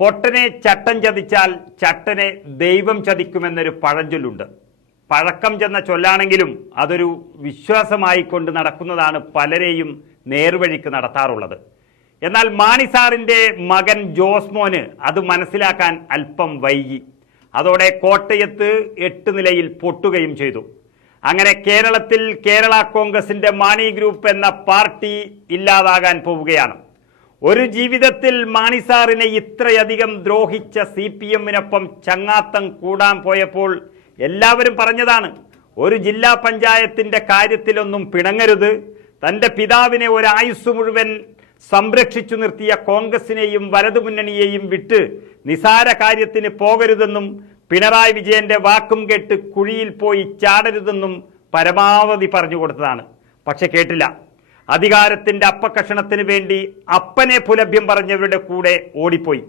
പൊട്ടനെ ചട്ടം ചതിച്ചാൽ ചട്ടനെ ദൈവം ചതിക്കുമെന്നൊരു പഴഞ്ചൊല്ലുണ്ട്. പഴക്കം ചെന്ന ചൊല്ലാണെങ്കിലും അതൊരു വിശ്വാസമായി കൊണ്ട് നടക്കുന്നതാണ് പലരെയും നേർവഴിക്ക് നടത്താറുള്ളത്. എന്നാൽ മാണി സാറിൻ്റെ മകൻ ജോസ്മോന് അത് മനസ്സിലാക്കാൻ അല്പം വൈകി. അതോടെ കോട്ടയത്ത് 8 നിലയിൽ പൊട്ടുകയും ചെയ്തു. അങ്ങനെ കേരളത്തിൽ കേരള കോൺഗ്രസിൻ്റെ മാണി ഗ്രൂപ്പ് എന്ന പാർട്ടി ഇല്ലാതാകാൻ പോവുകയാണ്. ഒരു ജീവിതത്തിൽ മാണി സാറിനെ ഇത്രയധികം ദ്രോഹിച്ച CPM-നൊപ്പം ചങ്ങാത്തം കൂടാൻ പോയപ്പോൾ എല്ലാവരും പറഞ്ഞതാണ്, ഒരു ജില്ലാ പഞ്ചായത്തിൻ്റെ കാര്യത്തിലൊന്നും പിണങ്ങരുത്, തൻ്റെ പിതാവിനെ ഒരായുസ് മുഴുവൻ സംരക്ഷിച്ചു നിർത്തിയ കോൺഗ്രസിനെയും വലതുമുന്നണിയെയും വിട്ട് നിസാര കാര്യത്തിന് പോകരുതെന്നും പിണറായി വിജയന്റെ വാക്കും കേട്ട് കുഴിയിൽ പോയി ചാടരുതെന്നും പരമാവധി പറഞ്ഞു കൊടുത്തതാണ്. പക്ഷെ കേട്ടില്ല. അധികാരത്തിന്റെ അപ്പക്കഷണത്തിന് വേണ്ടി അപ്പനെ പുലഭ്യം പറഞ്ഞവരുടെ കൂടെ ഓടിപ്പോയി.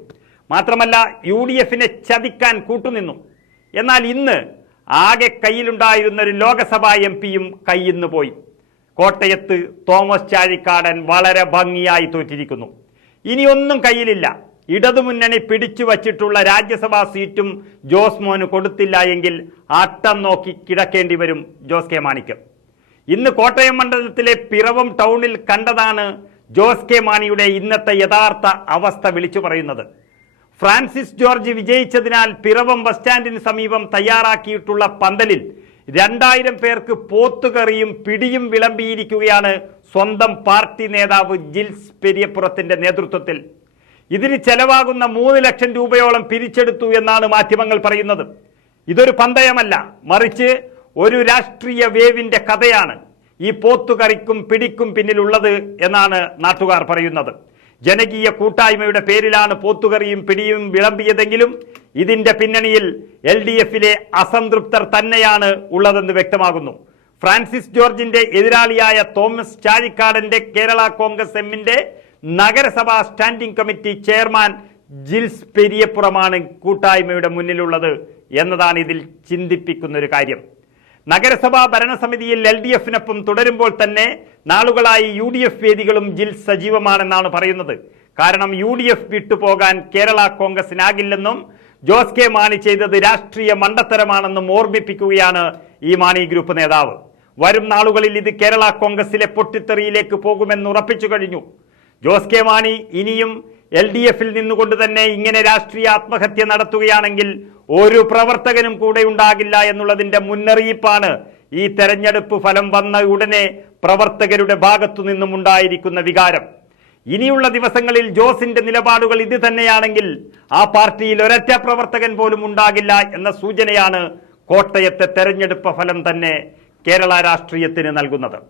മാത്രമല്ല UDF-നെ ചതിക്കാൻ കൂട്ടുനിന്നു. എന്നാൽ ഇന്ന് ആകെ കയ്യിലുണ്ടായിരുന്ന ഒരു ലോകസഭാ MP-യും കയ്യിന്ന് പോയി. കോട്ടയത്ത് തോമസ് ചാഴിക്കാടൻ വളരെ ഭംഗിയായി തോറ്റിരിക്കുന്നു. ഇനിയൊന്നും കയ്യിലില്ല. ഇടതുമുന്നണി പിടിച്ചു വച്ചിട്ടുള്ള രാജ്യസഭാ സീറ്റും ജോസ്മോന് കൊടുത്തില്ല എങ്കിൽ ആട്ടം നോക്കി കിടക്കേണ്ടി വരും ജോസ് കെ മാണിക്ക്. ഇന്ന് കോട്ടയം മണ്ഡലത്തിലെ പിറവം ടൗണിൽ കണ്ടതാണ് ജോസ് കെ മാണിയുടെ ഇന്നത്തെ യഥാർത്ഥ അവസ്ഥ വിളിച്ചു പറയുന്നത്. ഫ്രാൻസിസ് ജോർജ് വിജയിച്ചതിനാൽ പിറവം ബസ് സ്റ്റാൻഡിന് സമീപം തയ്യാറാക്കിയിട്ടുള്ള പന്തലിൽ 2000 പേർക്ക് പോത്തുകറിയും പിടിയും വിളമ്പിയിരിക്കുകയാണ് സ്വന്തം പാർട്ടി നേതാവ് ജിൽസ് പെരിയപ്പുറത്തിന്റെ നേതൃത്വത്തിൽ. ഇതിന് ചെലവാകുന്ന 3 ലക്ഷം രൂപയോളം പിരിച്ചെടുത്തു എന്നാണ് മാധ്യമങ്ങൾ പറയുന്നത്. ഇതൊരു പന്തയമല്ല, മറിച്ച് ഒരു രാഷ്ട്രീയ വേവിന്റെ കഥയാണ് ഈ പോത്തുകറിക്കും പിടിക്കും പിന്നിലുള്ളത് എന്നാണ് നാട്ടുകാർ പറയുന്നത്. ജനകീയ കൂട്ടായ്മയുടെ പേരിലാണ് പോത്തുകറിയും പിടിയും വിളമ്പിയതെങ്കിലും ഇതിന്റെ പിന്നണിയിൽ LDF-ലെ അസംതൃപ്തർ തന്നെയാണ് ഉള്ളതെന്ന് വ്യക്തമാകുന്നു. ഫ്രാൻസിസ് ജോർജിന്റെ എതിരാളിയായ തോമസ് ചാഴിക്കാടന്റെ കേരള കോൺഗ്രസ് എമ്മിന്റെ നഗരസഭാ സ്റ്റാൻഡിംഗ് കമ്മിറ്റി ചെയർമാൻ ജിൽസ് പെരിയപ്പുറമാണ് കൂട്ടായ്മയുടെ മുന്നിലുള്ളത് എന്നതാണ് ഇതിൽ ചിന്തിപ്പിക്കുന്ന ഒരു കാര്യം. നഗരസഭാ ഭരണസമിതിയിൽ LDF-നൊപ്പം തുടരുമ്പോൾ തന്നെ നാളുകളായി UDF വേദികളും ജിൽസ് സജീവമാണെന്നാണ് പറയുന്നത്. കാരണം UDF വിട്ടുപോകാൻ കേരള കോൺഗ്രസിനാകില്ലെന്നും ജോസ് കെ മാണി ചെയ്തത് രാഷ്ട്രീയ മണ്ടത്തരമാണെന്നും ഓർമ്മിപ്പിക്കുകയാണ് ഈ മാണി ഗ്രൂപ്പ് നേതാവ്. വരും നാളുകളിൽ ഇത് കേരള കോൺഗ്രസിലെ പൊട്ടിത്തെറിയിലേക്ക് പോകുമെന്ന് ഉറപ്പിച്ചു കഴിഞ്ഞു. ജോസ് കെ മാണി ഇനിയും LDF-ൽ നിന്നുകൊണ്ട് തന്നെ ഇങ്ങനെ രാഷ്ട്രീയ ആത്മഹത്യ നടത്തുകയാണെങ്കിൽ ഒരു പ്രവർത്തകനും കൂടെ ഉണ്ടാകില്ല എന്നുള്ളതിന്റെ മുന്നറിയിപ്പാണ് ഈ തെരഞ്ഞെടുപ്പ് ഫലം വന്ന ഉടനെ പ്രവർത്തകരുടെ ഭാഗത്തു നിന്നും ഉണ്ടായിരിക്കുന്ന വികാരം. ഇനിയുള്ള ദിവസങ്ങളിൽ ജോസിന്റെ നിലപാടുകൾ ഇത് തന്നെയാണെങ്കിൽ ആ പാർട്ടിയിൽ ഒരൊറ്റ പ്രവർത്തകൻ പോലും ഉണ്ടാകില്ല എന്ന സൂചനയാണ് കോട്ടയത്തെ തെരഞ്ഞെടുപ്പ് ഫലം തന്നെ കേരള രാഷ്ട്രീയത്തിന് നൽകുന്നത്.